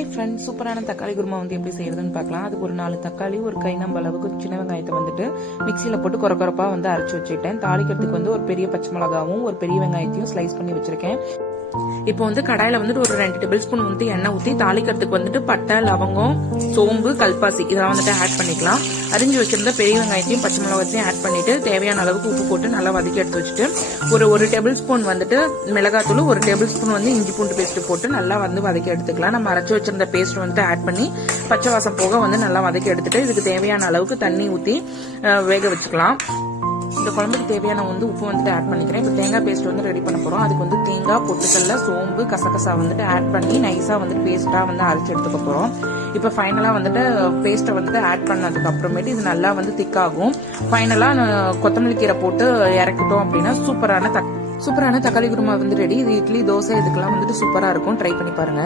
Hi friends, சூப்பரான தக்காளி குருமா எப்படி செய்யறதுன்னு பார்க்கலாம். அதுக்கு ஒரு 4 தக்காளி, ஒரு கை நம்ப அளவுக்கு சின்ன வெங்காயத்தை மிக்சியில போட்டு கொரப்பா அரைச்சு வச்சுட்டேன். தாளிக்கிறதுக்கு ஒரு பெரிய பச்சை மிளகாவும் ஒரு பெரிய வெங்காயத்தையும் ஸ்லைஸ் பண்ணி வச்சிருக்கேன். இப்போ கடாயில ஒரு 2 டேபிள் ஸ்பூன் எண்ணெய் ஊத்தி தாளிக்கிறதுக்கு பட்டை, லவங்கம், சோம்பு, கல்பாசி இதெல்லாம் ஆட் பண்ணிக்கலாம். அரிஞ்சு வச்சிருந்த பெரிய வெங்காயத்தையும் பச்சை மிளகாயத்தையும் ஆட் பண்ணிட்டு தேவையான அளவுக்கு உப்பு போட்டு நல்லா வதக்கி எடுத்து வச்சுட்டு ஒரு டேபிள் ஸ்பூன் மிளகாத்தூள், 1 டேபிள் ஸ்பூன் இஞ்சி பூண்டு பேஸ்ட் போட்டு நல்லா வதக்கி எடுத்துக்கலாம். நம்ம அரைச்சு வச்சிருந்த பேஸ்ட் ஆட் பண்ணி பச்சை வாசம் போக நல்லா வதக்கி எடுத்துட்டு இதுக்கு தேவையான அளவுக்கு தண்ணி ஊத்தி வேக வச்சுக்கலாம். இந்த குழம்புக்கு தேவையான உப்பு ஆட் பண்ணிக்கிறேன். இப்போ தேங்காய் பேஸ்ட் ரெடி பண்ண போறோம். அதுக்கு தேங்காய், பொட்டுக்கல்ல, சோம்பு, கசகசா ஆட் பண்ணி நைஸா பேஸ்டா அரைச்சு எடுத்துக்க போறோம். இப்போ ஃபைனலா பேஸ்ட்டை ஆட் பண்ணதுக்கு அப்புறமேட்டு இது நல்லா திக்காகும். ஃபைனலா கொத்தமல்லி கீரை போட்டு இறக்கிட்டோம் அப்படின்னா சூப்பரான தக்காளி குருமா ரெடி. இது இட்லி, தோசை இதுக்கெல்லாம் சூப்பரா இருக்கும். ட்ரை பண்ணி பாருங்க.